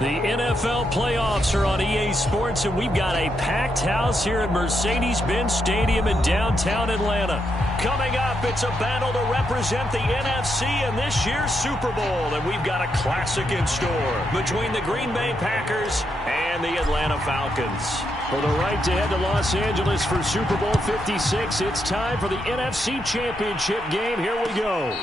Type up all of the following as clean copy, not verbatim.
The NFL playoffs are on EA Sports, and we've got a packed house here at Mercedes-Benz Stadium in downtown Atlanta. Coming up, it's a battle to represent the NFC in this year's Super Bowl, and we've got a classic in store between the Green Bay Packers and the Atlanta Falcons. For the right to head to Los Angeles for Super Bowl 56, it's time for the NFC Championship game. Here we go.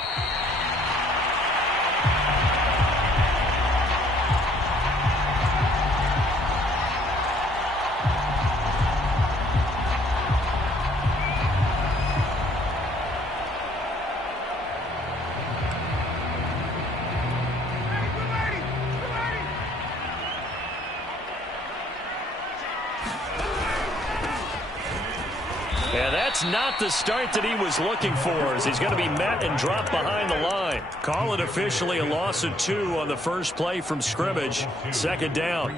Yeah, that's not the start that he was looking for, as he's going to be met and dropped behind the line. Call it officially a loss of 2 on the first play from scrimmage. Second down.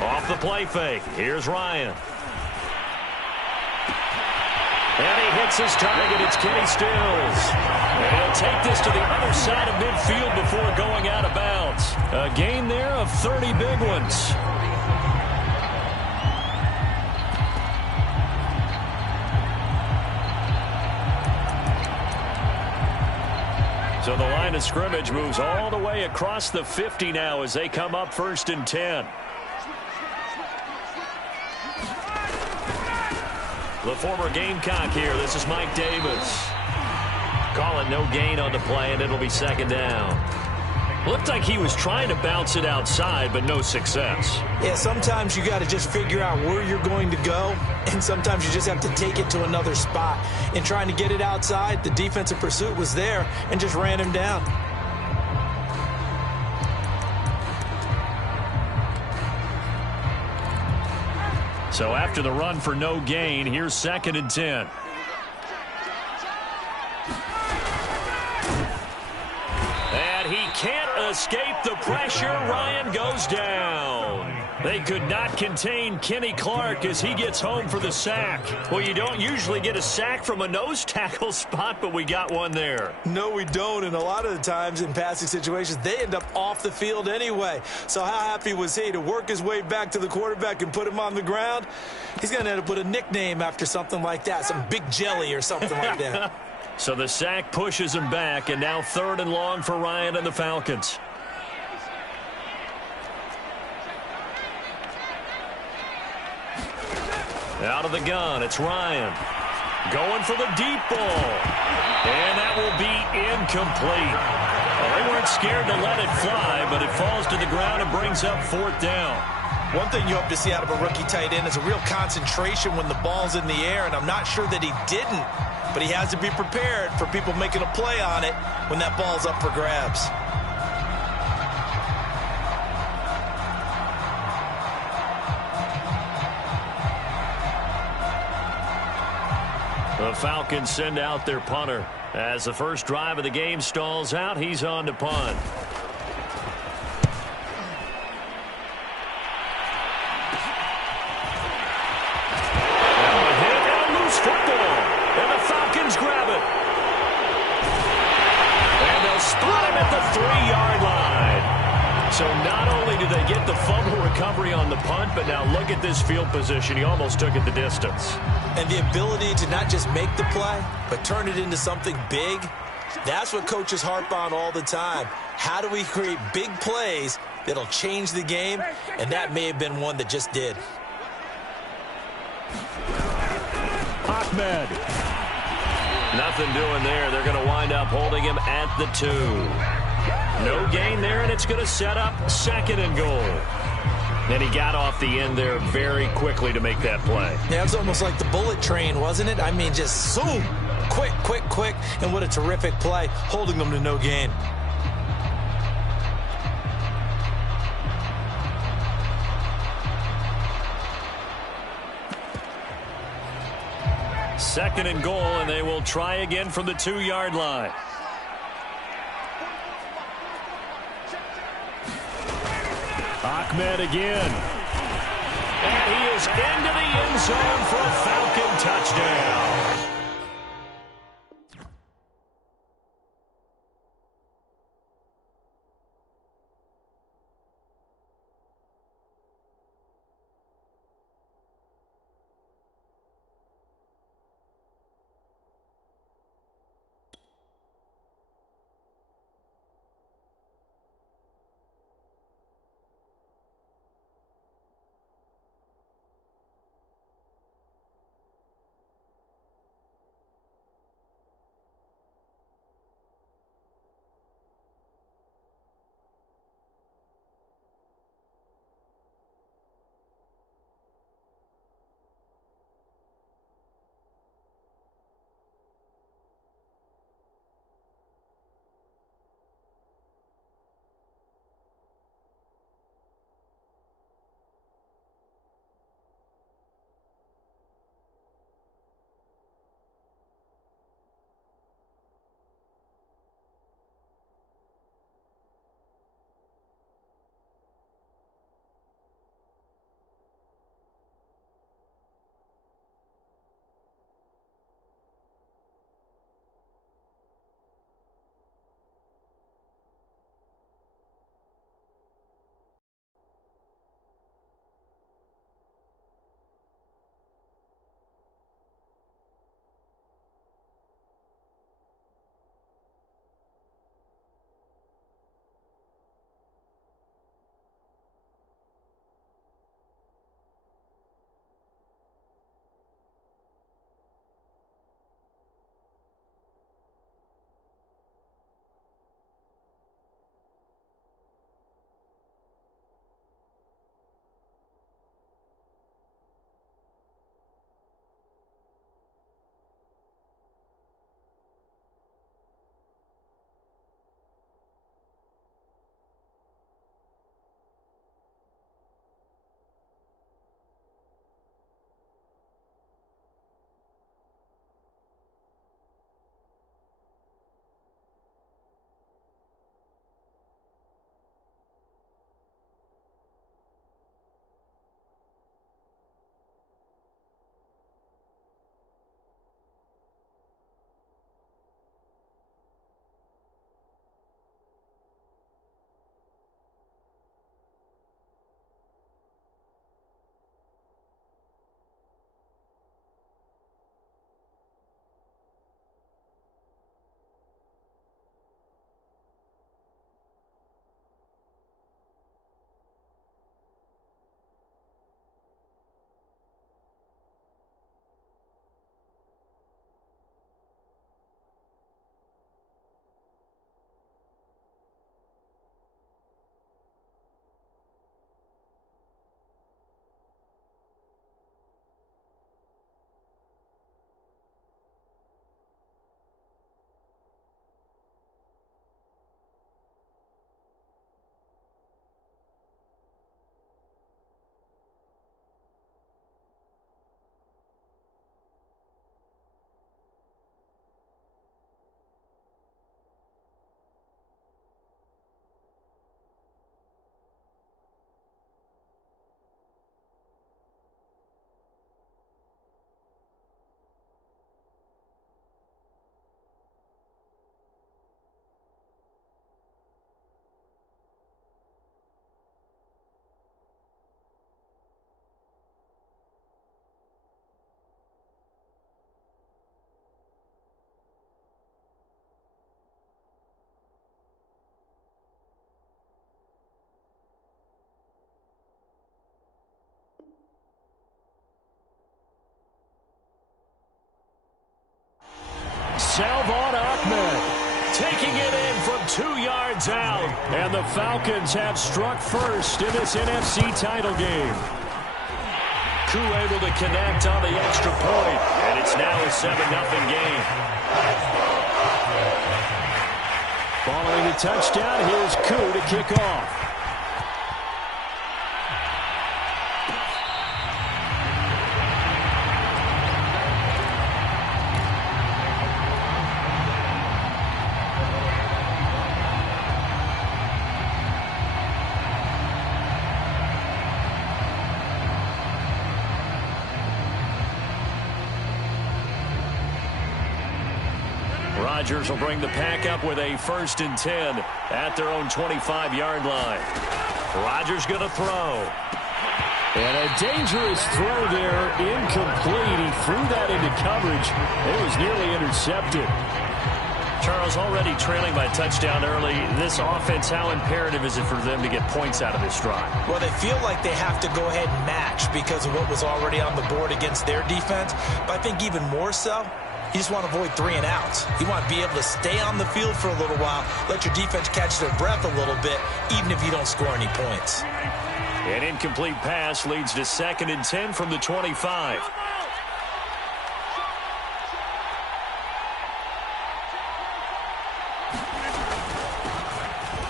Off the play fake. Here's Ryan. And he hits his target. It's Kenny Stills. And he'll take this to the other side of midfield before going out of bounds. A gain there of 30 big ones. So the line of scrimmage moves all the way across the 50 now as they come up 1st and 10. The former Gamecock here. This is Mike Davis. Call it no gain on the play, and it'll be second down. Looked like he was trying to bounce it outside, but no success. Yeah, sometimes you got to just figure out where you're going to go, and sometimes you just have to take it to another spot. In trying to get it outside, the defensive pursuit was there and just ran him down. So after the run for no gain, here's 2nd and 10. And he can't escape the pressure. Ryan goes down. They could not contain Kenny Clark as he gets home for the sack. Well, you don't usually get a sack from a nose tackle spot, but we got one there. No, we don't, and a lot of the times in passing situations, they end up off the field anyway. So how happy was he to work his way back to the quarterback and put him on the ground? He's going to end up with a nickname after something like that, some Big Jelly or something like that. So the sack pushes him back, and now 3rd and long for Ryan and the Falcons. Out of the gun, it's Ryan. Going for the deep ball. And that will be incomplete. Well, they weren't scared to let it fly, but it falls to the ground and brings up 4th down. One thing you hope to see out of a rookie tight end is a real concentration when the ball's in the air, and I'm not sure that he didn't, but he has to be prepared for people making a play on it when that ball's up for grabs. The Falcons send out their punter. As the first drive of the game stalls out, he's on to punt. Now a hit and a loose football. And the Falcons grab it. And they'll spot him at the 3-yard line. So not only do they get the fumble recovery on the punt, but now look at this field position. He almost took it the distance. And the ability to not just make the play, but turn it into something big, That's what coaches harp on all the time. How do we create big plays that'll change the game? And that may have been one that just did. Ahmed. Nothing doing there. They're going to wind up holding him at the 2. No gain there, and it's going to set up 2nd and goal. And he got off the end there very quickly to make that play. Yeah, it was almost like the bullet train, wasn't it? I mean, just zoom. Quick, quick, quick. And what a terrific play, holding them to no gain. Second and goal, and they will try again from the 2-yard line. Ahmed again. And he is into the end zone for a Falcon touchdown. Salvon Ahmed, taking it in from 2 yards out. And the Falcons have struck first in this NFC title game. Koo able to connect on the extra point, and it's now a 7-0 game. Following the touchdown, here's Koo to kick off. Rodgers will bring the pack up with a 1st and 10 at their own 25-yard line. Rodgers going to throw. And a dangerous throw there, incomplete. He threw that into coverage. It was nearly intercepted. Charles, already trailing by a touchdown early. This offense, how imperative is it for them to get points out of this drive? Well, they feel like they have to go ahead and match because of what was already on the board against their defense. But I think even more so, you just want to avoid 3 and outs. You want to be able to stay on the field for a little while, let your defense catch their breath a little bit, even if you don't score any points. An incomplete pass leads to 2nd and 10 from the 25.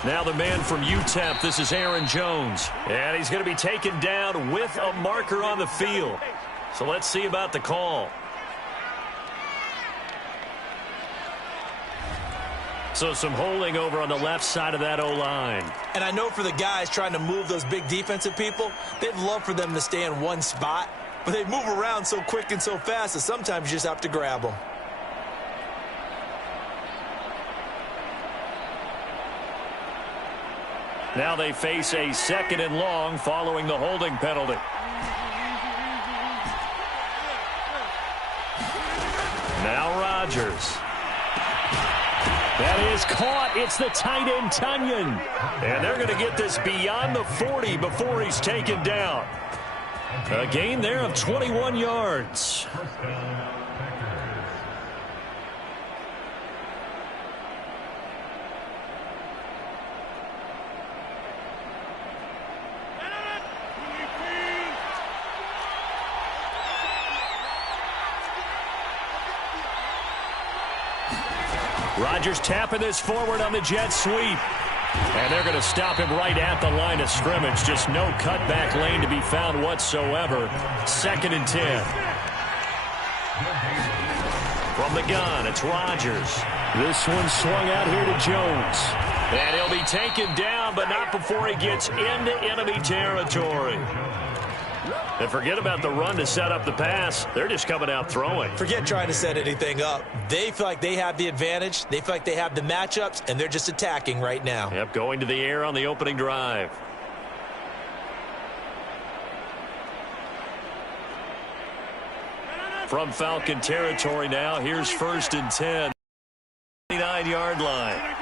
Now the man from UTEP, this is Aaron Jones. And he's going to be taken down with a marker on the field. So let's see about the call. So some holding over on the left side of that O-line. And I know for the guys trying to move those big defensive people, they'd love for them to stay in one spot. But they move around so quick and so fast that sometimes you just have to grab them. Now they face a 2nd and long following the holding penalty. Now Rodgers. That is caught. It's the tight end, Tunyon. And they're going to get this beyond the 40 before he's taken down. A gain there of 21 yards. Rodgers tapping this forward on the jet sweep. And they're going to stop him right at the line of scrimmage. Just no cutback lane to be found whatsoever. 2nd and 10. From the gun, it's Rodgers. This one swung out here to Jones. And he'll be taken down, but not before he gets into enemy territory. And forget about the run to set up the pass. They're just coming out throwing. Forget trying to set anything up. They feel like they have the advantage. They feel like they have the matchups, and they're just attacking right now. Yep, going to the air on the opening drive. From Falcon territory now, here's 1st and 10. 29-yard line.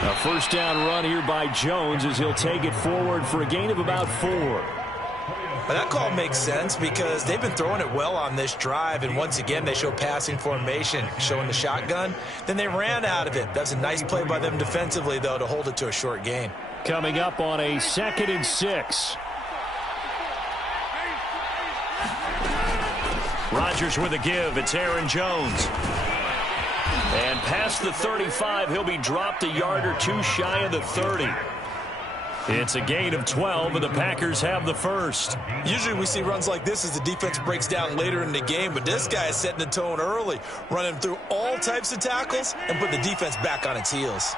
A 1st down run here by Jones as he'll take it forward for a gain of about 4. But that call makes sense because they've been throwing it well on this drive, and once again they show passing formation, showing the shotgun. Then they ran out of it. That's a nice play by them defensively, though, to hold it to a short gain. Coming up on a 2nd and 6. Rodgers with a give. It's Aaron Jones. And past the 35, he'll be dropped a yard or 2 shy of the 30. It's a gain of 12, and the Packers have the first. Usually we see runs like this as the defense breaks down later in the game, but this guy is setting the tone early, running through all types of tackles and put the defense back on its heels.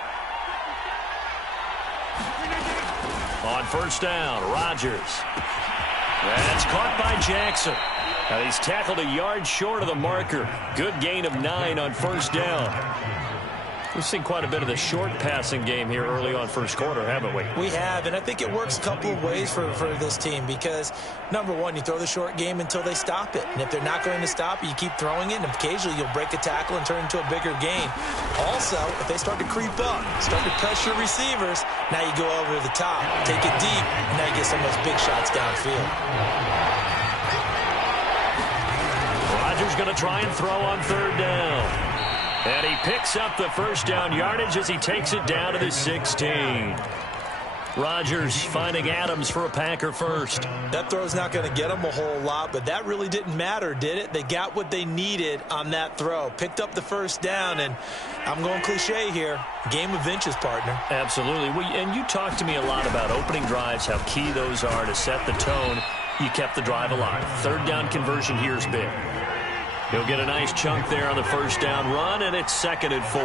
On 1st down, Rodgers. That's caught by Jackson. And he's tackled a yard short of the marker. Good gain of 9 on 1st down. We've seen quite a bit of the short passing game here early on 1st quarter, haven't we? We have, and I think it works a couple of ways for this team because, number one, you throw the short game until they stop it. And if they're not going to stop it, you keep throwing it, and occasionally you'll break a tackle and turn it into a bigger gain. Also, if they start to creep up, start to pressure receivers, now you go over the top, take it deep, and now you get some of those big shots downfield. Rodgers going to try and throw on third down. And he picks up the first down yardage as he takes it down to the 16. Rodgers finding Adams for a Packer first. That throw's not going to get them a whole lot, but that really didn't matter, did it? They got what they needed on that throw. Picked up the first down, and I'm going cliche here. Game of inches, partner. Absolutely. And you talked to me a lot about opening drives, how key those are to set the tone. You kept the drive alive. Third down conversion here is big. He'll get a nice chunk there on the first down run, and it's 2nd and 4.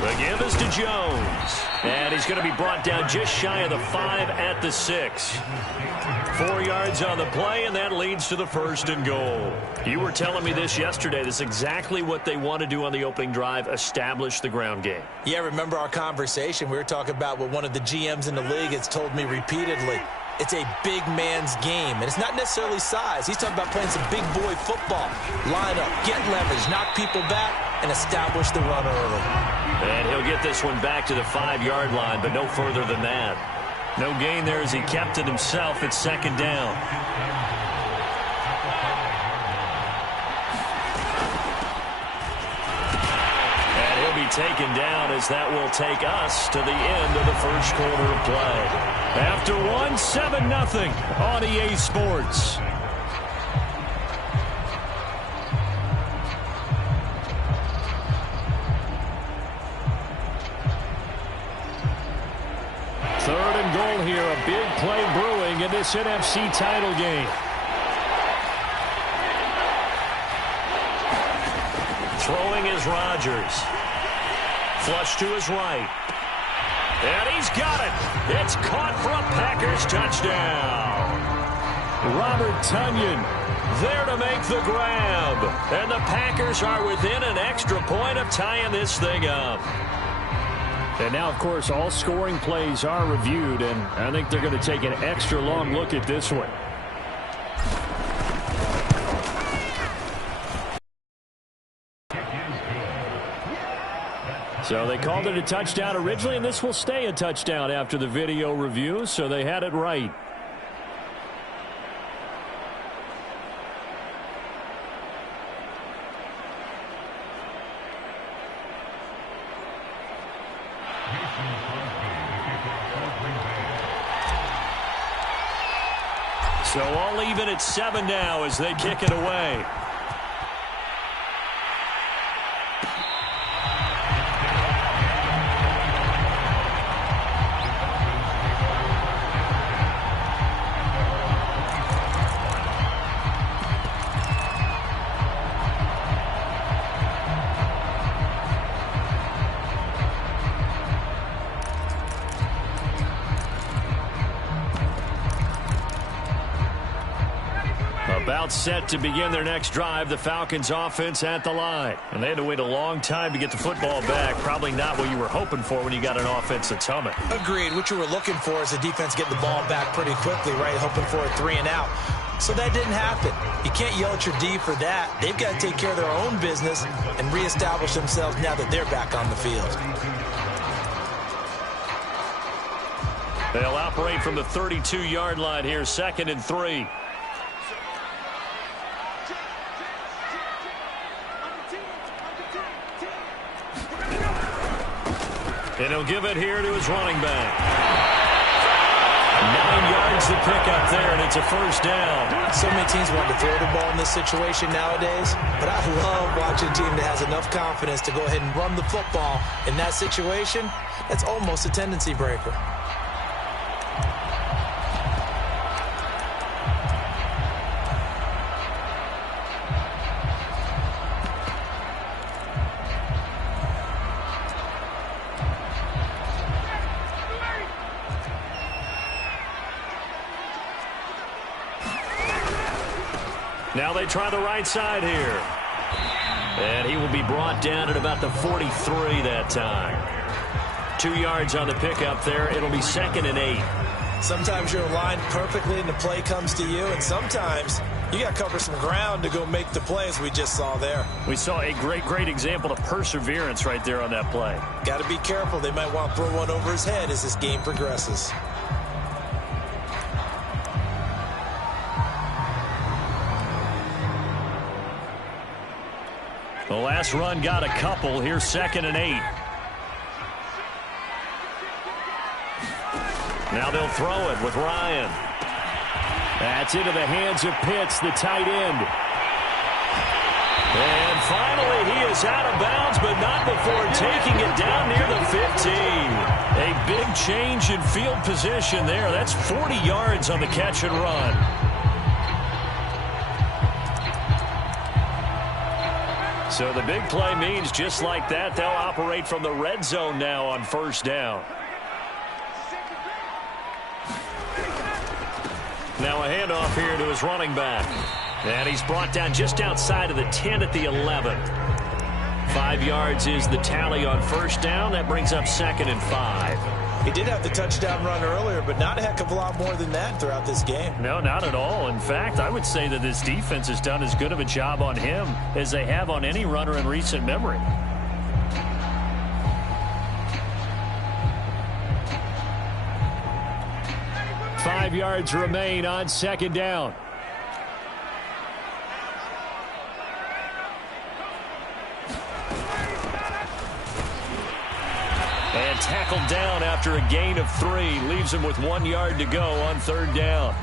The give is to Jones. And he's going to be brought down just shy of the 5 at the 6. 4 yards on the play, and that leads to the 1st and goal. You were telling me this yesterday. This is exactly what they want to do on the opening drive, establish the ground game. Yeah, remember our conversation? We were talking about what one of the GMs in the league has told me repeatedly. It's a big man's game, and it's not necessarily size. He's talking about playing some big boy football. Line up, get leverage, knock people back, and establish the run early. And he'll get this one back to the 5-yard line, but no further than that. No gain there as he kept it himself. It's 2nd down. And he'll be taken down as that will take us to the end of the first quarter of play. After 7-0 on EA Sports. Third and goal here. A big play brewing in this NFC title game. Throwing is Rodgers. Flush to his right. And he's got it. It's caught for a Packers touchdown. Robert Tonyan there to make the grab. And the Packers are within an extra point of tying this thing up. And now, of course, all scoring plays are reviewed, and I think they're going to take an extra long look at this one. So they called it a touchdown originally, and this will stay a touchdown after the video review, so they had it right. So all even at 7 now as they kick it away. About set to begin their next drive, the Falcons offense at the line. And they had to wait a long time to get the football back. Probably not what you were hoping for when you got an offense that's humming. Agreed. What you were looking for is the defense getting the ball back pretty quickly, right? Hoping for a 3 and out. So that didn't happen. You can't yell at your D for that. They've got to take care of their own business and reestablish themselves now that they're back on the field. They'll operate from the 32-yard line here, 2nd and 3. And he'll give it here to his running back. 9 yards to pick up there, and it's a first down. So many teams want to throw the ball in this situation nowadays, but I love watching a team that has enough confidence to go ahead and run the football in that situation. That's almost a tendency breaker. Now they try the right side here. And he will be brought down at about the 43 that time. 2 yards on the pickup there. It'll be 2nd and 8. Sometimes you're aligned perfectly and the play comes to you, and sometimes you got to cover some ground to go make the play, as we just saw there. We saw a great example of perseverance right there on that play. Got to be careful. They might want to throw one over his head as this game progresses. The last run got a couple. Here's 2nd and 8. Now they'll throw it with Ryan. That's into the hands of Pitts, the tight end. And finally, he is out of bounds, but not before taking it down near the 15. A big change in field position there. That's 40 yards on the catch and run. So the big play means just like that, they'll operate from the red zone now on 1st down. Now a handoff here to his running back. And he's brought down just outside of the 10 at the 11. 5 yards is the tally on 1st down. That brings up 2nd and 5. He did have the touchdown run earlier, but not a heck of a lot more than that throughout this game. No, not at all. In fact, I would say that this defense has done as good of a job on him as they have on any runner in recent memory. Five yards remain on 2nd down. And tackled down after a gain of 3. Leaves him with 1 yard to go on 3rd down.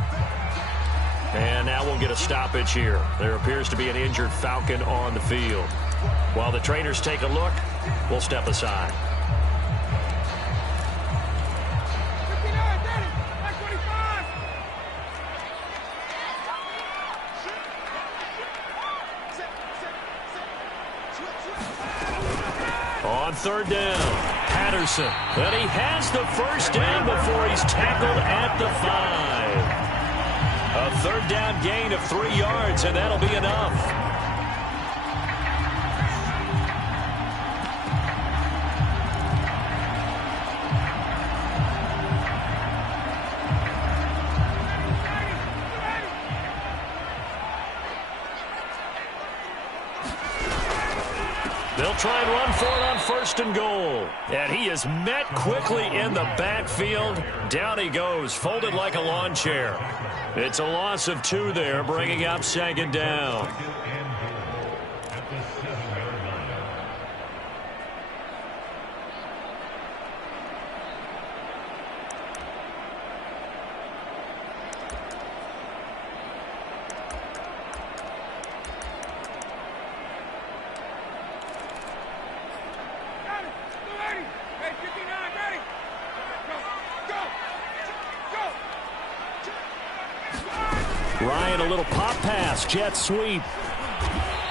And now we'll get a stoppage here. There appears to be an injured Falcon on the field. While the trainers take a look, we'll step aside. On 3rd down, Patterson. And he has the 1st down before he's tackled at the 5. A 3rd down gain of 3 yards, and that'll be enough. They'll try and run for it on 1st and goal. And he is met quickly in the backfield. Down he goes, folded like a lawn chair. It's a loss of 2 there, bringing up 2nd down. Ryan, a little pop pass, jet sweep.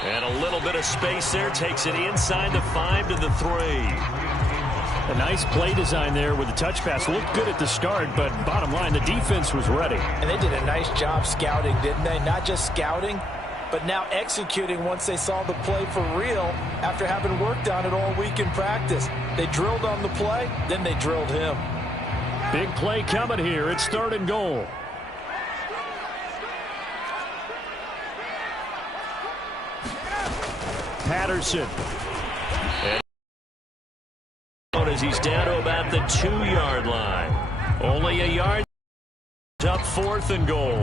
And a little bit of space there, takes it inside the 5 to the 3. A nice play design there with the touch pass. Looked good at the start, but bottom line, the defense was ready. And they did a nice job scouting, didn't they? Not just scouting, but now executing once they saw the play for real after having worked on it all week in practice. They drilled on the play, then they drilled him. Big play coming here. It's 3rd and goal. Patterson. And as he's down to about the 2-yard line. Only a yard up 4th and goal.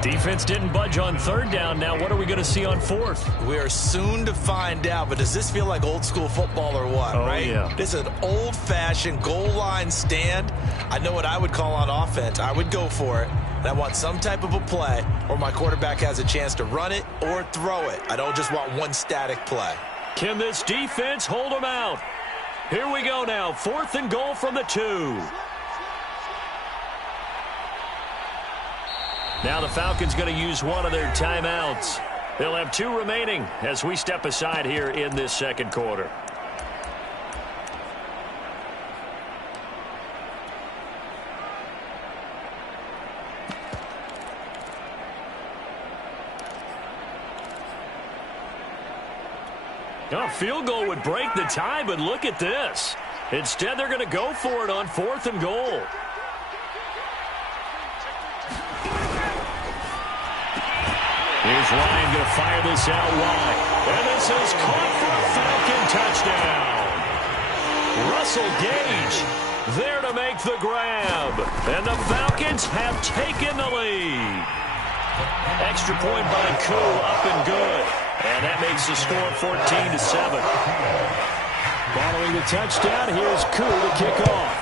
Defense didn't budge on 3rd down. Now what are we going to see on 4th? We are soon to find out, but does this feel like old school football or what, right? Yeah. This is an old-fashioned goal line stand. I know what I would call on offense. I would go for it. And I want some type of a play where my quarterback has a chance to run it or throw it. I don't just want one static play. Can this defense hold them out? Here we go now. 4th and goal from the 2. Now the Falcons going to use one of their timeouts. They'll have 2 remaining as we step aside here in this 2nd quarter. A field goal would break the tie, but look at this. Instead, they're going to go for it on 4th and goal. Here's Ryan going to fire this out wide. And this is caught for a Falcon touchdown. Russell Gage there to make the grab. And the Falcons have taken the lead. Extra point by Koo, up and good. And that makes the score 14-7. Following the touchdown, here's Koo to kick off.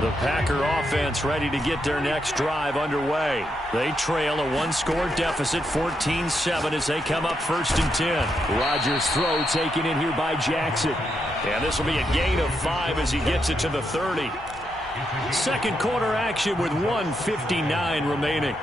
The Packer offense ready to get their next drive underway. They trail a one-score deficit, 14-7, as they come up 1st and 10. Rodgers' throw taken in here by Jackson. And this will be a gain of 5 as he gets it to the 30. Second quarter action with 1:59 remaining.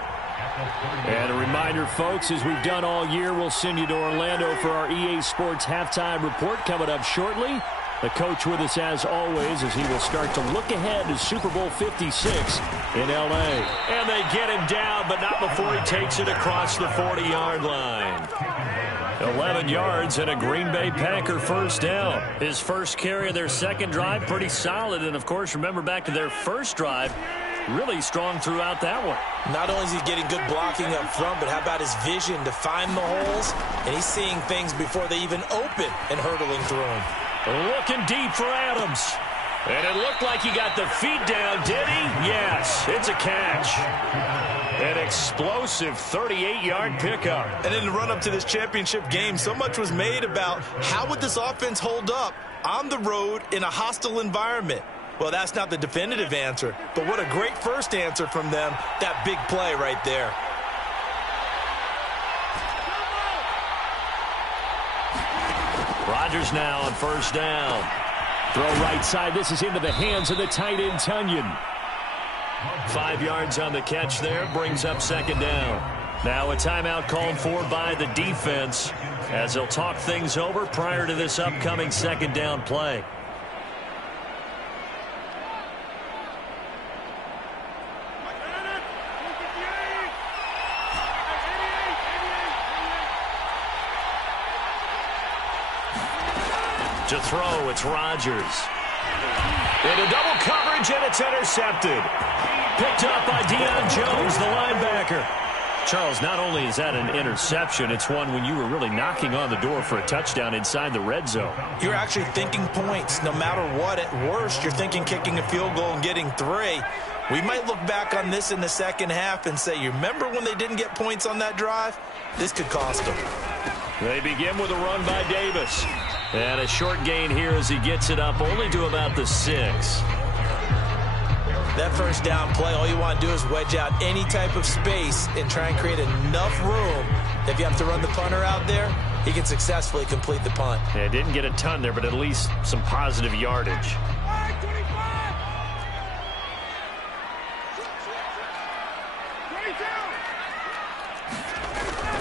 And a reminder, folks, as we've done all year, we'll send you to Orlando for our EA Sports halftime report coming up shortly. The coach with us as always as he will start to look ahead to Super Bowl 56 in L.A. And they get him down, but not before he takes it across the 40-yard line. 11 yards and a Green Bay Packer first down. His first carry of their second drive, pretty solid. And, of course, remember back to their first drive, really strong throughout that one. Not only is he getting good blocking up front, but how about his vision to find the holes? And he's seeing things before they even open and hurtling through them. Looking deep for Adams. And it looked like he got the feet down, did he? Yes, it's a catch. An explosive 38-yard pickup. And in the run-up to this championship game, so much was made about how would this offense hold up on the road in a hostile environment. Well, that's not the definitive answer, but what a great first answer from them, that big play right there. Rodgers now on first down. Throw right side. This is into the hands of the tight end, Tonyan. 5 yards on the catch there. Brings up second down. Now a timeout called for by the defense as they'll talk things over prior to this upcoming second down play. To throw, it's Rodgers. Into double coverage, and it's intercepted. Picked up by Deion Jones, the linebacker. Charles, not only is that an interception, it's one when you were really knocking on the door for a touchdown inside the red zone. You're actually thinking points. No matter what, at worst, you're thinking kicking a field goal and getting 3. We might look back on this in the second half and say, you remember when they didn't get points on that drive? This could cost them. They begin with a run by Davis. And a short gain here as he gets it up only to about the 6. That first down play, all you want to do is wedge out any type of space and try and create enough room that if you have to run the punter out there, he can successfully complete the punt. Yeah, didn't get a ton there, but at least some positive yardage.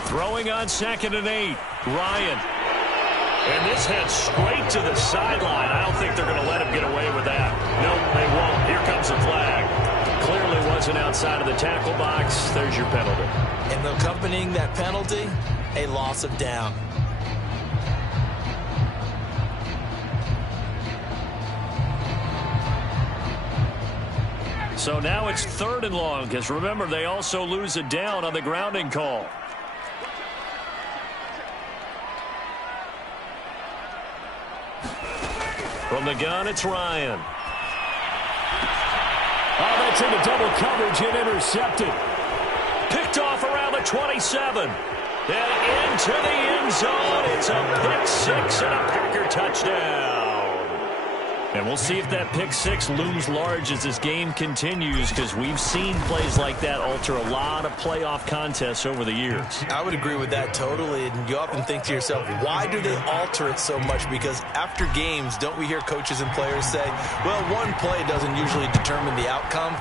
Throwing on 2nd and 8. Ryan. And this heads straight to the sideline. I don't think they're going to let him get away with that. Nope, they won't. Here comes the flag. Clearly wasn't outside of the tackle box. There's your penalty. And accompanying that penalty, a loss of down. So now it's 3rd and long, because remember, they also lose a down on the grounding call. From the gun, it's Ryan. Oh, that's into double coverage and intercepted. Picked off around the 27. And into the end zone. It's a pick 6 and a Packer touchdown. And we'll see if that pick 6 looms large as this game continues, because we've seen plays like that alter a lot of playoff contests over the years. I would agree with that totally. And you often think to yourself, why do they alter it so much? Because after games, don't we hear coaches and players say, well, one play doesn't usually determine the outcome.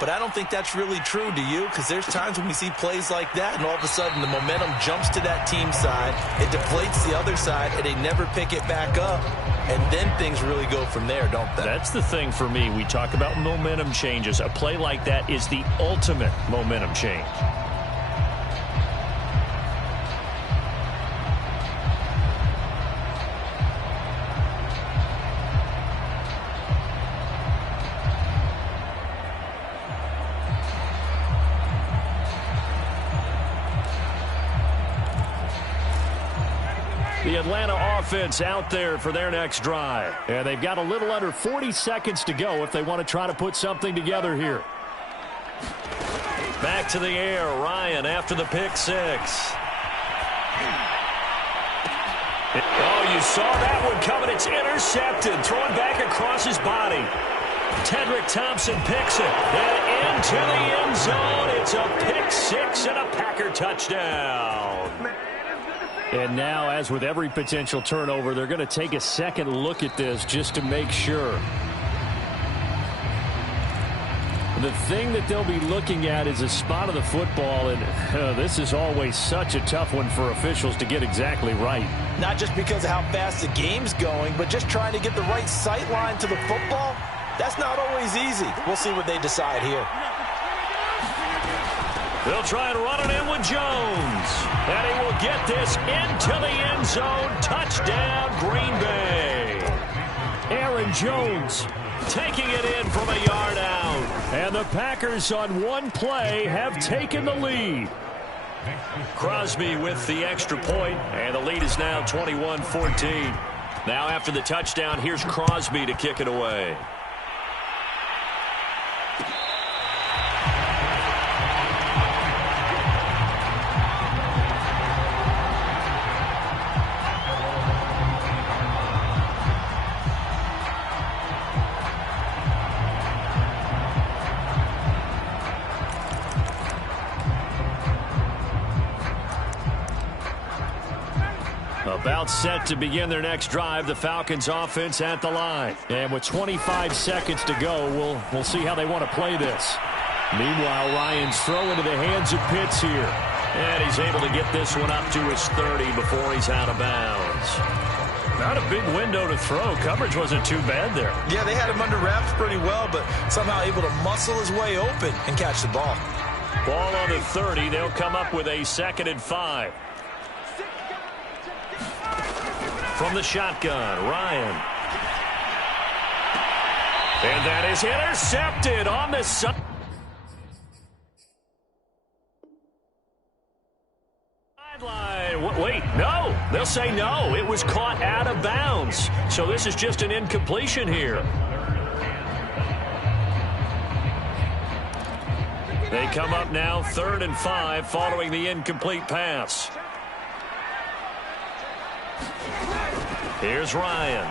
But I don't think that's really true, do you? Because there's times when we see plays like that, and all of a sudden the momentum jumps to that team side, it deflates the other side, and they never pick it back up. And then things really go from there, don't they? That's the thing for me. We talk about momentum changes. A play like that is the ultimate momentum change. The Atlanta offense out there for their next drive. And they've got a little under 40 seconds to go if they want to try to put something together here. Back to the air, Ryan after the pick six. Oh, you saw that one coming. It's intercepted. Thrown back across his body. Tedrick Thompson picks it. And into the end zone. It's a pick six and a Packer touchdown. And now, as with every potential turnover, they're going to take a second look at this just to make sure. The thing that they'll be looking at is a spot of the football, and this is always such a tough one for officials to get exactly right. Not just because of how fast the game's going, but just trying to get the right sight line to the football. That's not always easy. We'll see what they decide here. They'll try and run it in with Jones. And he will get this into the end zone. Touchdown, Green Bay. Aaron Jones taking it in from a yard out. And the Packers on one play have taken the lead. Crosby with the extra point, and the lead is now 21-14. Now after the touchdown, here's Crosby to kick it away. About set to begin their next drive, the Falcons offense at the line. And with 25 seconds to go, we'll see how they want to play this. Meanwhile, Ryan's throw into the hands of Pitts here. And he's able to get this one up to his 30 before he's out of bounds. Not a big window to throw. Coverage wasn't too bad there. Yeah, they had him under wraps pretty well, but somehow able to muscle his way open and catch the ball. Ball on the 30. They'll come up with a 2nd and 5. From the shotgun, Ryan. And that is intercepted on the side. Wait, no. They'll say no. It was caught out of bounds. So this is just an incompletion here. They come up now 3rd and 5 following the incomplete pass. Here's Ryan.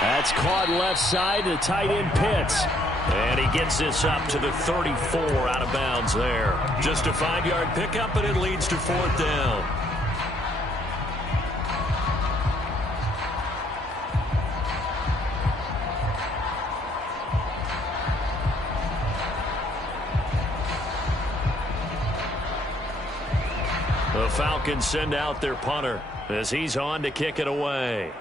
That's caught left side to tight end Pitts. And he gets this up to the 34 out of bounds there. Just a 5-yard pickup, and it leads to 4th down. The Falcons send out their punter as he's on to kick it away.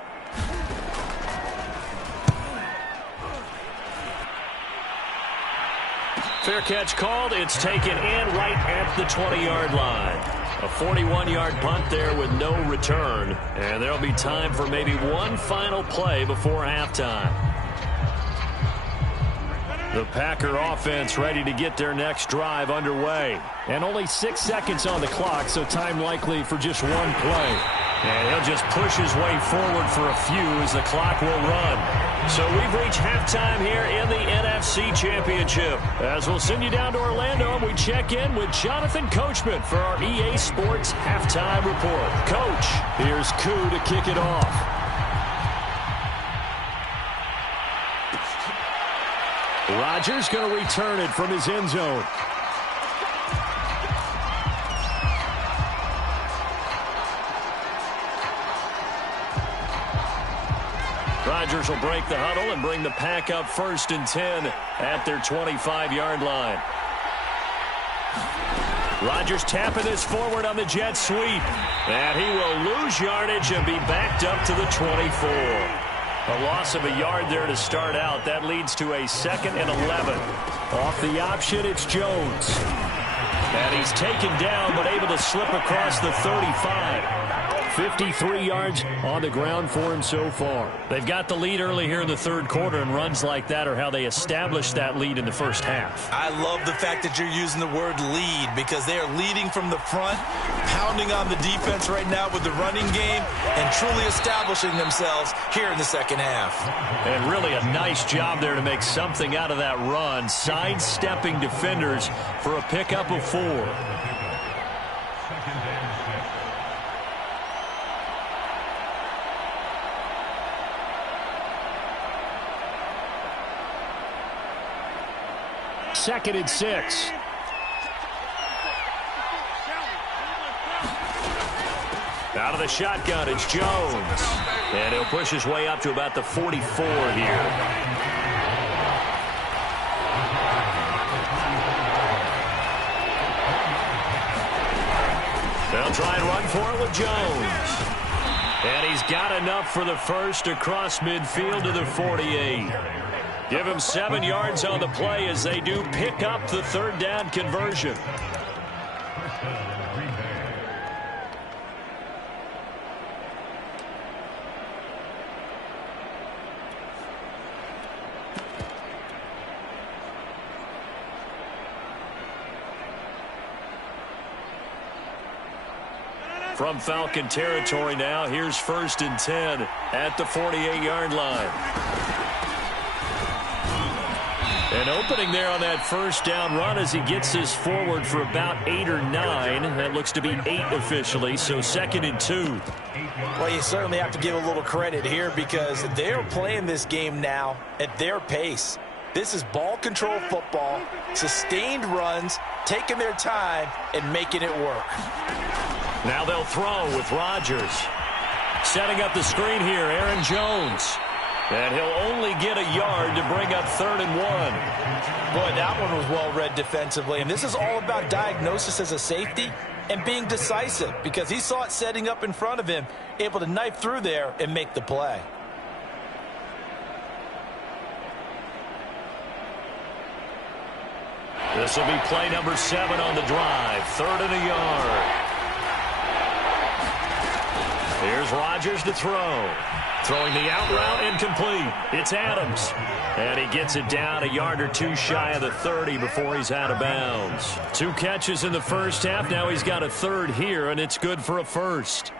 Fair catch called. It's taken in right at the 20-yard line. A 41-yard punt there with no return. And there'll be time for maybe one final play before halftime. The Packer offense ready to get their next drive underway. And only 6 seconds on the clock, so time likely for just one play. And he'll just push his way forward for a few as the clock will run. So we've reached halftime here in the NFC Championship. As we'll send you down to Orlando, and we check in with Jonathan Coachman for our EA Sports Halftime Report. Coach, here's Koo to kick it off. Rodgers going to return it from his end zone. Rodgers will break the huddle and bring the Pack up 1st and 10 at their 25-yard line. Rodgers tapping this forward on the jet sweep. And he will lose yardage and be backed up to the 24. A loss of a yard there to start out. That leads to a 2nd and 11. Off the option, it's Jones. And he's taken down but able to slip across the 35. 53 yards on the ground for him so far. They've got the lead early here in the third quarter, and runs like that are how they established that lead in the first half. I love the fact that you're using the word lead because they are leading from the front, pounding on the defense right now with the running game, and truly establishing themselves here in the second half. And really a nice job there to make something out of that run, sidestepping defenders for a pickup of 4. Second and 6. Out of the shotgun, it's Jones. And he'll push his way up to about the 44 here. They'll try and run for it with Jones. And he's got enough for the first across midfield to the 48. Give him 7 yards on the play as they do pick up the third down conversion. From Falcon territory now, here's 1st and 10 at the 48-yard line. An opening there on that first down run as he gets this forward for about 8 or 9. That looks to be 8 officially, so 2nd and 2. Well, you certainly have to give a little credit here because they're playing this game now at their pace. This is ball control football, sustained runs, taking their time, and making it work. Now they'll throw with Rodgers. Setting up the screen here, Aaron Jones. And he'll only get a yard to bring up 3rd and 1. Boy, that one was well read defensively. And this is all about diagnosis as a safety and being decisive because he saw it setting up in front of him, able to knife through there and make the play. This will be play number 7 on the drive. 3rd and a yard. Here's Rodgers to throw. Throwing the out route incomplete. It's Adams. And he gets it down a yard or 2 shy of the 30 before he's out of bounds. 2 catches in the first half. Now he's got a 3rd here, and it's good for a 1st.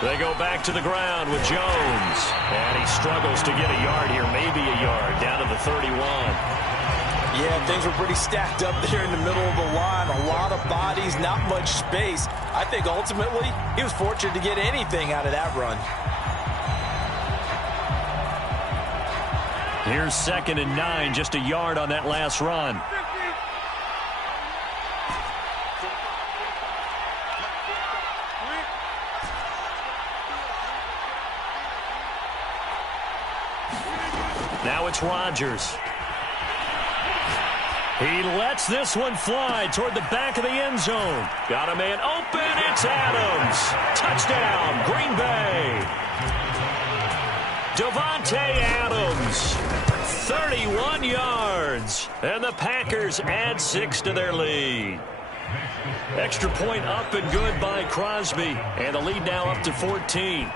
They go back to the ground with Jones. And he struggles to get a yard here, maybe a yard, down to the 31. Yeah, things were pretty stacked up there in the middle of the line. A lot of bodies, not much space. I think ultimately he was fortunate to get anything out of that run. Here's 2nd and 9, just a yard on that last run. Now it's Rodgers. He lets this one fly toward the back of the end zone. Got a man open. It's Adams. Touchdown, Green Bay. Davante Adams, 31 yards. And the Packers add 6 to their lead. Extra point up and good by Crosby. And the lead now up to 14.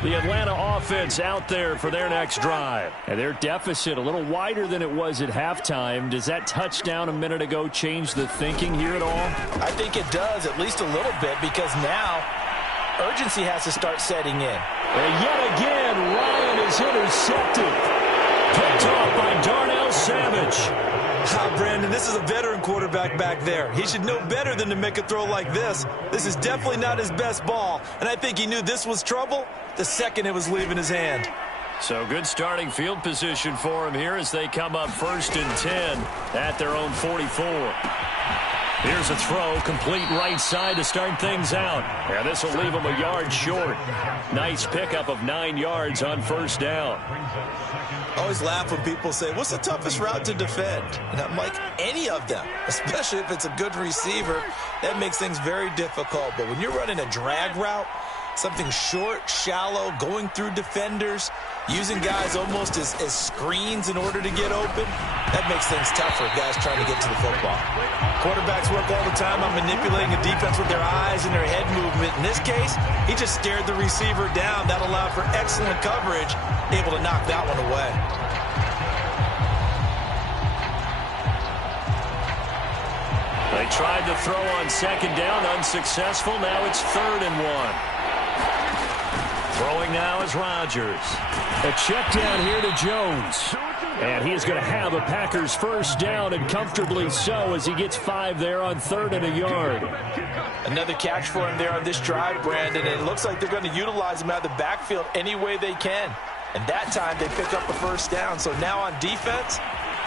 The Atlanta offense out there for their next drive. And their deficit a little wider than it was at halftime. Does that touchdown a minute ago change the thinking here at all? I think it does, at least a little bit, because now urgency has to start setting in. And yet again, Ryan is intercepted. Picked off by Darnell Savage. Brandon, This is a veteran quarterback back there. He should know better than to make a throw like this. This is definitely not his best ball, and I think he knew this was trouble the second it was leaving his hand. So good starting field position for him here as they come up 1st and 10 at their own 44. Here's a throw, complete right side to start things out. And this will leave him a yard short. Nice pickup of 9 yards on 1st down. I always laugh when people say, what's the toughest route to defend? And I'm like, any of them, especially if it's a good receiver. That makes things very difficult. But when you're running a drag route, something short, shallow, going through defenders, using guys almost as screens in order to get open, that makes things tougher, guys trying to get to the football. Quarterbacks work all the time on manipulating a defense with their eyes and their head movement. In this case, he just stared the receiver down. That allowed for excellent coverage, able to knock that one away. They tried to throw on 2nd down, unsuccessful. Now it's 3rd and 1. Throwing now is Rodgers. A check down here to Jones. And he's going to have a Packers 1st down, and comfortably so, as he gets 5 there on 3rd and a yard. Another catch for him there on this drive, Brandon. And it looks like they're going to utilize him out of the backfield any way they can. And that time they pick up a 1st down. So now on defense,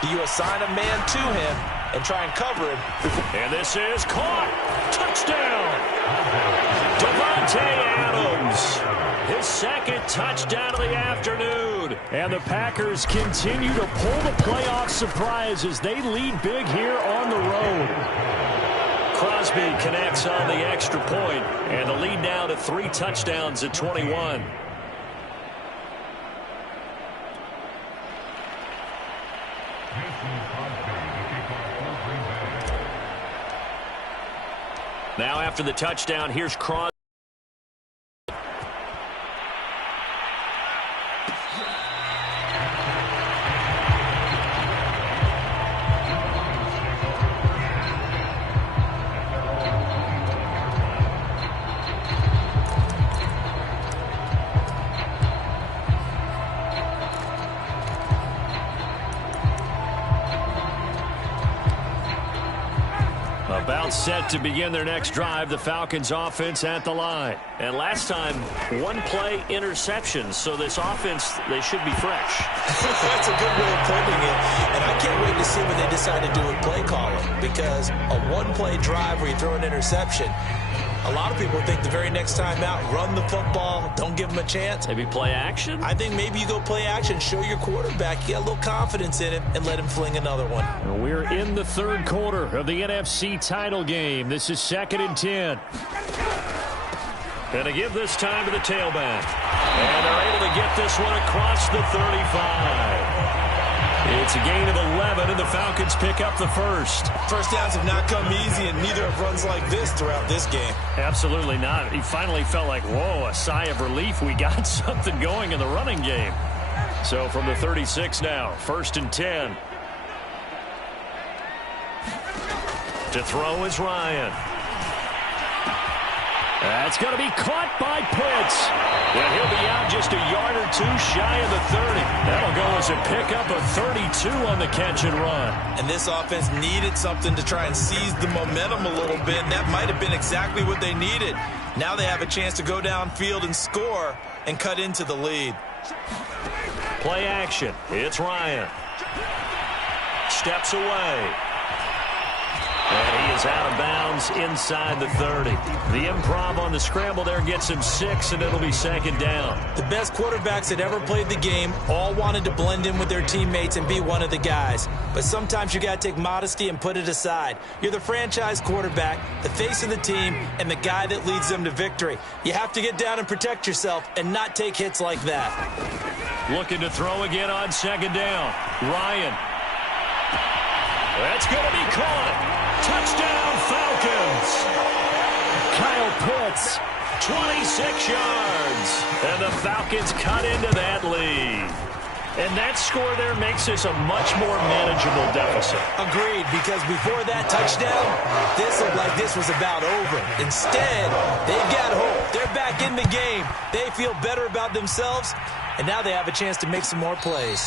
you assign a man to him and try and cover him. And this is caught. Touchdown. Davante Adams. His 2nd touchdown of the afternoon. And the Packers continue to pull the playoff surprise as they lead big here on the road. Crosby connects on the extra point, and the lead now to 3 touchdowns at 21. Now after the touchdown, here's Crosby. About set to begin their next drive, the Falcons offense at the line. And last time, 1 play interception, so this offense, they should be fresh. That's a good way of putting it. And I can't wait to see what they decide to do with play calling, because a 1-play drive where you throw an interception, a lot of people think the very next time out, run the football, don't give them a chance. Maybe play action? I think maybe you go play action, show your quarterback, you got a little confidence in him, and let him fling another one. We're in the 3rd quarter of the NFC title game. This is 2nd and 10. Going to give this time to the tailback. And they're able to get this one across the 35. It's a gain of 11, and the Falcons pick up the 1st. 1st downs have not come easy, and neither have runs like this throughout this game. Absolutely not. He finally felt like, whoa, a sigh of relief. We got something going in the running game. So from the 36 now, 1st and 10. To throw is Ryan. That's going to be caught by Pitts. And he'll be out just a yard or 2 shy of the 30. That'll go as a pickup of 32 on the catch and run. And this offense needed something to try and seize the momentum a little bit, and that might have been exactly what they needed. Now they have a chance to go downfield and score and cut into the lead. Play action. It's Ryan. Steps away. And he is out of bounds inside the 30. The improv on the scramble there gets him 6, and it'll be 2nd down. The best quarterbacks that ever played the game all wanted to blend in with their teammates and be one of the guys. But sometimes you got to take modesty and put it aside. You're the franchise quarterback, the face of the team, and the guy that leads them to victory. You have to get down and protect yourself and not take hits like that. Looking to throw again on 2nd down. Ryan. That's going to be caught. Touchdown, Falcons. Kyle Pitts. 26 yards. And the Falcons cut into that lead. And that score there makes this a much more manageable deficit. Agreed, because before that touchdown, this looked like this was about over. Instead, they've got hope. They're back in the game. They feel better about themselves, and now they have a chance to make some more plays.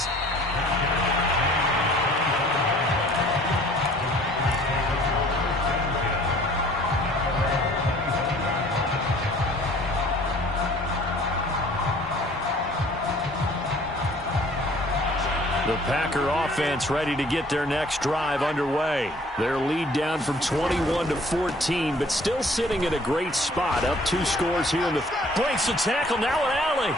Packer offense ready to get their next drive underway. Their lead down from 21-14, but still sitting in a great spot. Up 2 scores here in the... Breaks the tackle, now an alley.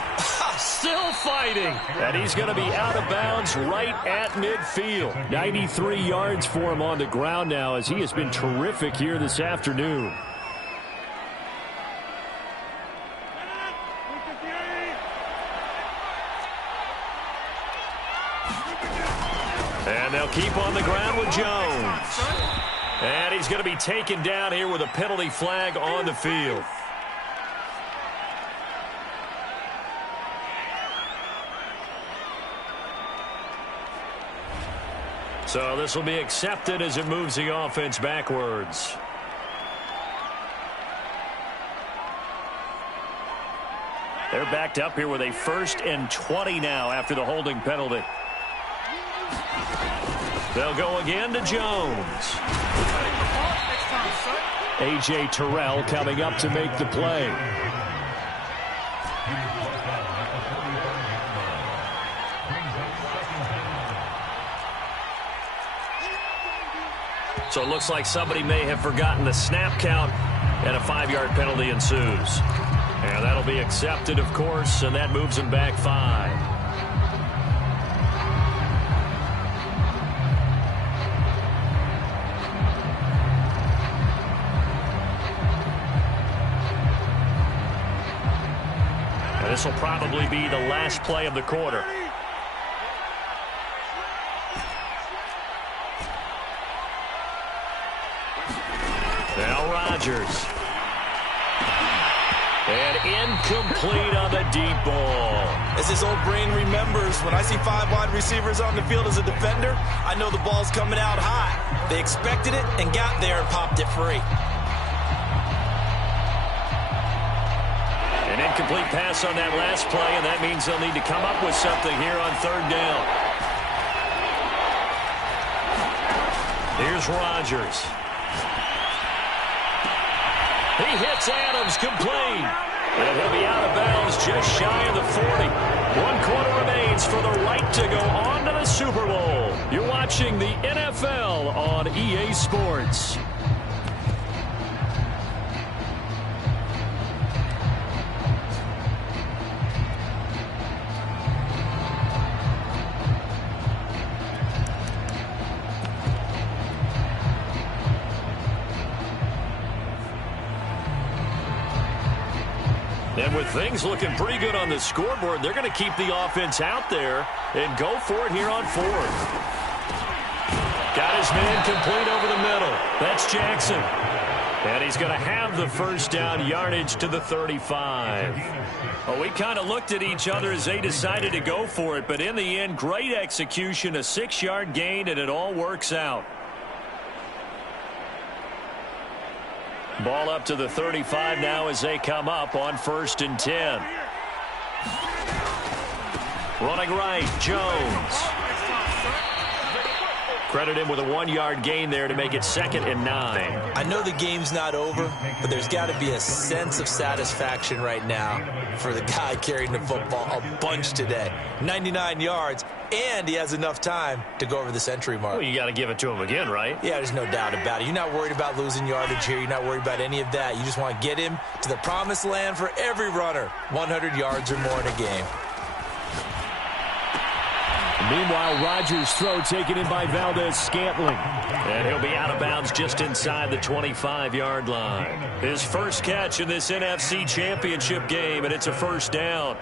Still fighting. And he's going to be out of bounds right at midfield. 93 yards for him on the ground now as he has been terrific here this afternoon. And they'll keep on the ground with Jones. And he's going to be taken down here with a penalty flag on the field. So this will be accepted as it moves the offense backwards. They're backed up here with a 1st and 20 now after the holding penalty. They'll go again to Jones. A.J. Terrell coming up to make the play. So it looks like somebody may have forgotten the snap count, and a 5-yard penalty ensues. And that'll be accepted, of course, and that moves them back 5. This will probably be the last play of the quarter. Now Rodgers. And incomplete on the deep ball. As his old brain remembers, when I see 5 wide receivers on the field as a defender, I know the ball's coming out high. They expected it and got there and popped it free. An incomplete pass on that last play, and that means they'll need to come up with something here on 3rd down. Here's Rodgers. He hits Adams complete. And he'll be out of bounds just shy of the 40. 1 quarter remains for the right to go on to the Super Bowl. You're watching the NFL on EA Sports. And with things looking pretty good on the scoreboard, they're going to keep the offense out there and go for it here on 4th. Got his man complete over the middle. That's Jackson. And he's going to have the 1st down yardage to the 35. Well, we kind of looked at each other as they decided to go for it, but in the end, great execution, a 6-yard gain, and it all works out. Ball up to the 35 now as they come up on 1st and 10. Running right, Jones. Credit him with a 1-yard gain there to make it 2nd and 9. I know the game's not over, but there's got to be a sense of satisfaction right now for the guy carrying the football a bunch today. 99 yards, and he has enough time to go over the century mark. Well, you got to give it to him again, right? Yeah, there's no doubt about it. You're not worried about losing yardage here. You're not worried about any of that. You just want to get him to the promised land for every runner. 100 yards or more in a game. Meanwhile, Rodgers' throw taken in by Valdez-Scantling. And he'll be out of bounds just inside the 25-yard line. His first catch in this NFC Championship game, and it's a 1st down.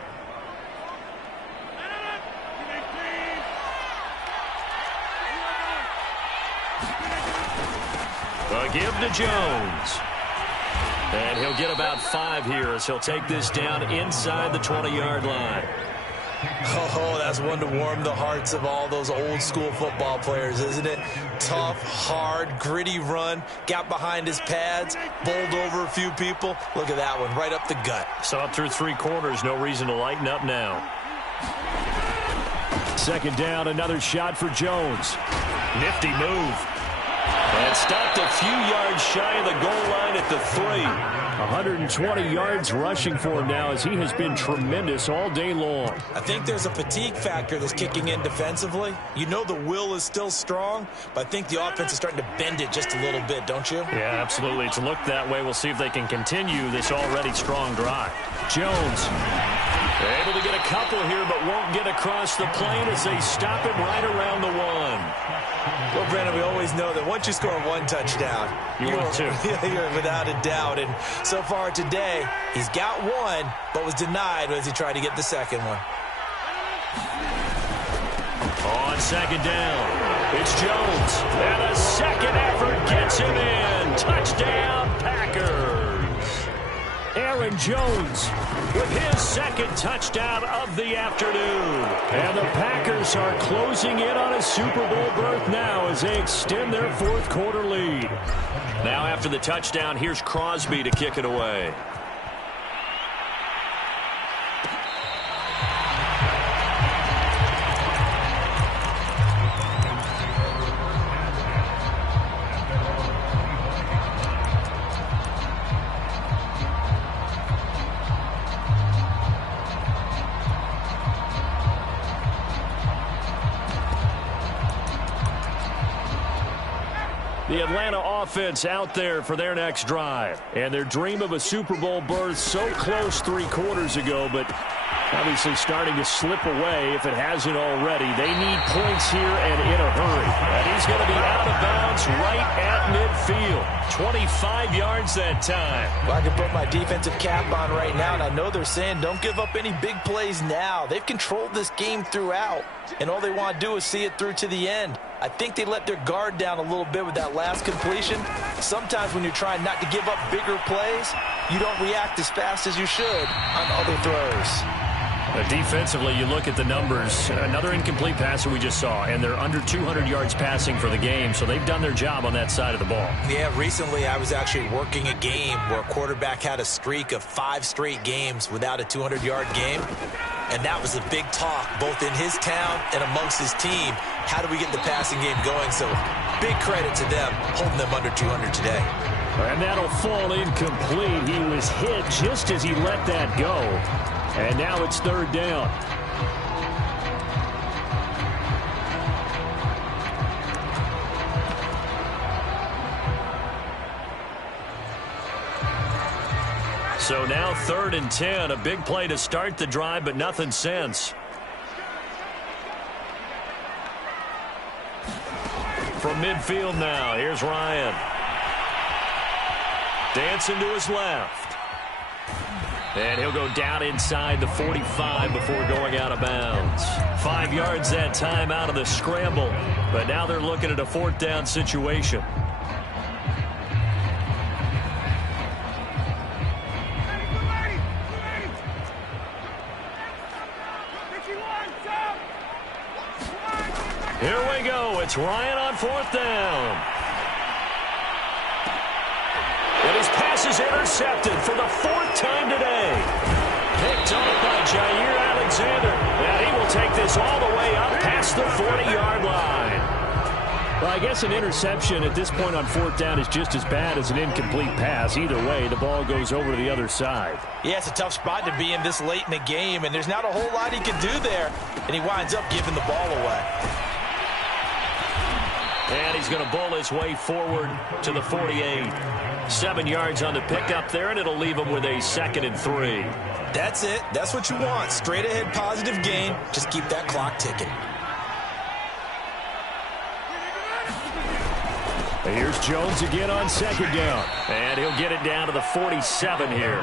A give to Jones. And he'll get about 5 here as he'll take this down inside the 20-yard line. Oh, that's one to warm the hearts of all those old school football players, isn't it? Tough, hard, gritty run. Got behind his pads, bowled over a few people. Look at that one, right up the gut. So up through 3 quarters, no reason to lighten up now. 2nd down, another shot for Jones. Nifty move. And stopped a few yards shy of the goal line at the 3. 120 yards rushing for him now as he has been tremendous all day long. I think there's a fatigue factor that's kicking in defensively. You know the will is still strong, but I think the offense is starting to bend it just a little bit, don't you? Yeah, absolutely. It's looked that way. We'll see if they can continue this already strong drive. Jones able to get a couple here, but won't get across the plane as they stop him right around the 1. Well, Brandon, we always know that once you score one touchdown, you're without a doubt. And so far today, he's got one, but was denied as he tried to get the second one. On second down, it's Jones. And a second effort gets him in. Touchdown, Packers. Aaron Jones with his second touchdown of the afternoon. And the Packers are closing in on a Super Bowl berth now as they extend their fourth quarter lead. Now after the touchdown, here's Crosby to kick it away. The Atlanta offense out there for their next drive. And their dream of a Super Bowl berth so close 3 quarters ago, but obviously starting to slip away if it hasn't already. They need points here and in a hurry. And he's going to be out of bounds right at midfield. 25 yards that time. Well, I can put my defensive cap on right now, and I know they're saying don't give up any big plays now. They've controlled this game throughout, and all they want to do is see it through to the end. I think they let their guard down a little bit with that last completion. Sometimes when you're trying not to give up bigger plays, you don't react as fast as you should on other throws. Defensively, you look at the numbers. Another incomplete passer we just saw, and they're under 200 yards passing for the game, so they've done their job on that side of the ball. Yeah, recently I was actually working a game where a quarterback had a streak of 5 straight games without a 200-yard game, and that was a big talk both in his town and amongst his team. How do we get the passing game going? So big credit to them holding them under 200 today. And that'll fall incomplete. He was hit just as he let that go. And now it's third down. So now 3rd and 10. A big play to start the drive, but nothing since. From midfield now, here's Ryan. Dancing to his left. And he'll go down inside the 45 before going out of bounds. 5 yards that time out of the scramble. But now they're looking at a 4th down situation. Here we go. It's Ryan on 4th down. And his pass is intercepted for the 4th time today. Picked off by Jair Alexander. And he will take this all the way up past the 40-yard line. Well, I guess an interception at this point on 4th down is just as bad as an incomplete pass. Either way, the ball goes over to the other side. Yeah, it's a tough spot to be in this late in the game, and there's not a whole lot he can do there. And he winds up giving the ball away. And he's going to bowl his way forward to the 48. 7 yards on the pickup there, and it'll leave him with a 2nd and 3. That's it. That's what you want. Straight ahead positive gain. Just keep that clock ticking. Here's Jones again on 2nd down. And he'll get it down to the 47 here.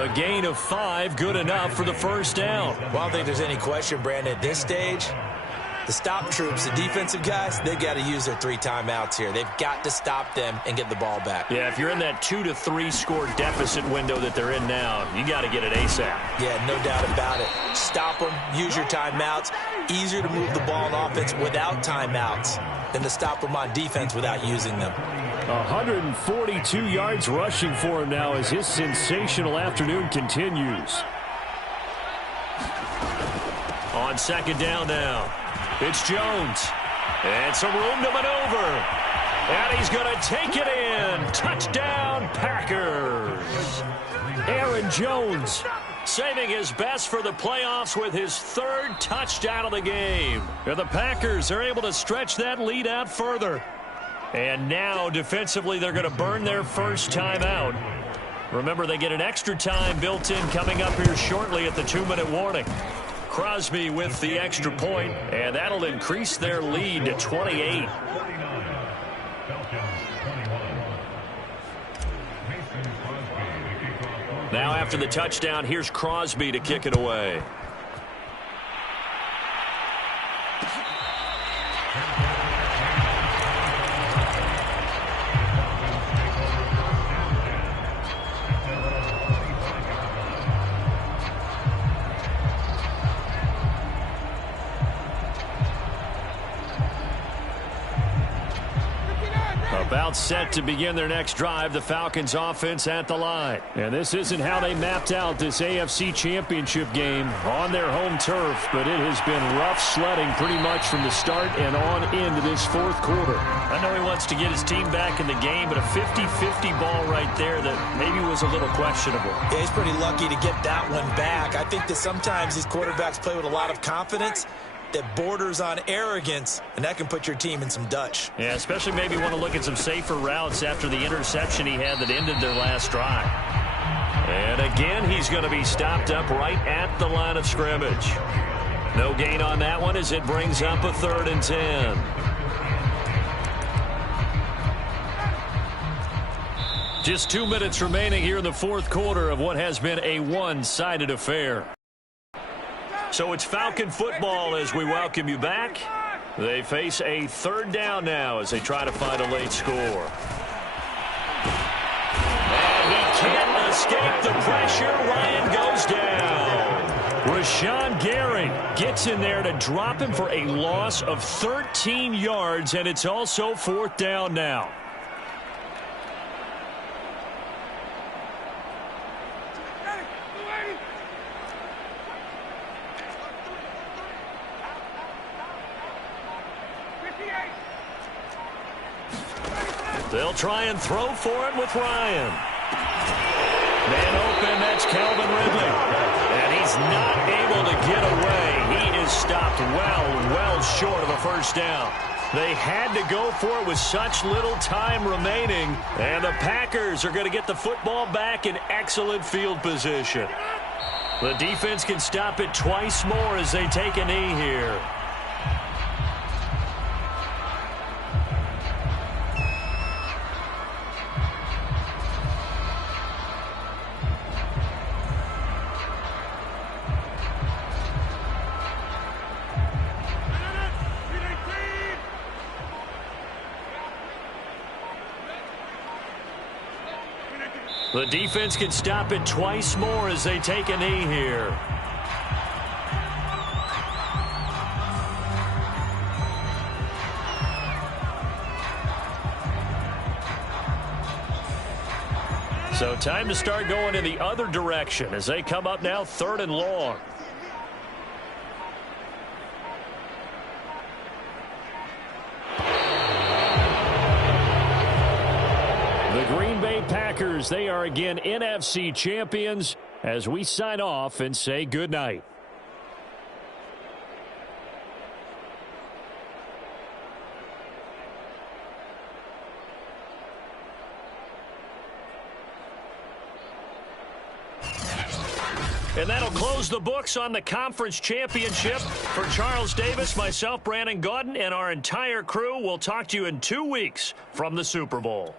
A gain of 5, good enough for the 1st down. Well, I don't think there's any question, Brandon, at this stage. The stop troops, the defensive guys, they've got to use their 3 timeouts here. They've got to stop them and get the ball back. Yeah, if you're in that 2 to 3 score deficit window that they're in now, you got to get it ASAP. Yeah, no doubt about it. Stop them, use your timeouts. Easier to move the ball on offense without timeouts than to stop them on defense without using them. 142 yards rushing for him now as his sensational afternoon continues. On 2nd down now. It's Jones. And some room to maneuver. And he's going to take it in. Touchdown, Packers. Aaron Jones saving his best for the playoffs with his third touchdown of the game. And the Packers are able to stretch that lead out further. And now, defensively, they're going to burn their first time out. Remember, they get an extra time built in coming up here shortly at the 2-minute warning. Crosby with the extra point, and that'll increase their lead to 28. Now after the touchdown, here's Crosby to kick it away. About set to begin their next drive, the Falcons offense at the line. And this isn't how they mapped out this AFC Championship game on their home turf, but it has been rough sledding pretty much from the start and on into this fourth quarter. I know he wants to get his team back in the game, but a 50-50 ball right there that maybe was a little questionable. Yeah, he's pretty lucky to get that one back. I think that sometimes these quarterbacks play with a lot of confidence that borders on arrogance, and that can put your team in some Dutch. Yeah, especially maybe want to look at some safer routes after the interception he had that ended their last drive. And again, he's going to be stopped up right at the line of scrimmage. No gain on that one as it brings up a 3rd and 10. Just 2 minutes remaining here in the fourth quarter of what has been a one-sided affair. So it's Falcon football as we welcome you back. They face a 3rd down now as they try to find a late score. And he can't escape the pressure. Ryan goes down. Rashawn Gary gets in there to drop him for a loss of 13 yards, and it's also 4th down now. They'll try and throw for it with Ryan. Man open, that's Calvin Ridley. And he's not able to get away. He is stopped well short of a 1st down. They had to go for it with such little time remaining. And the Packers are going to get the football back in excellent field position. The defense can stop it twice more as they take a knee here. The defense can stop it twice more as they take a knee here. So time to start going in the other direction as they come up now 3rd and long. Packers, they are again NFC champions as we sign off and say goodnight. And that'll close the books on the conference championship. For Charles Davis, myself, Brandon Gaudin, and our entire crew, we'll talk to you in 2 weeks from the Super Bowl.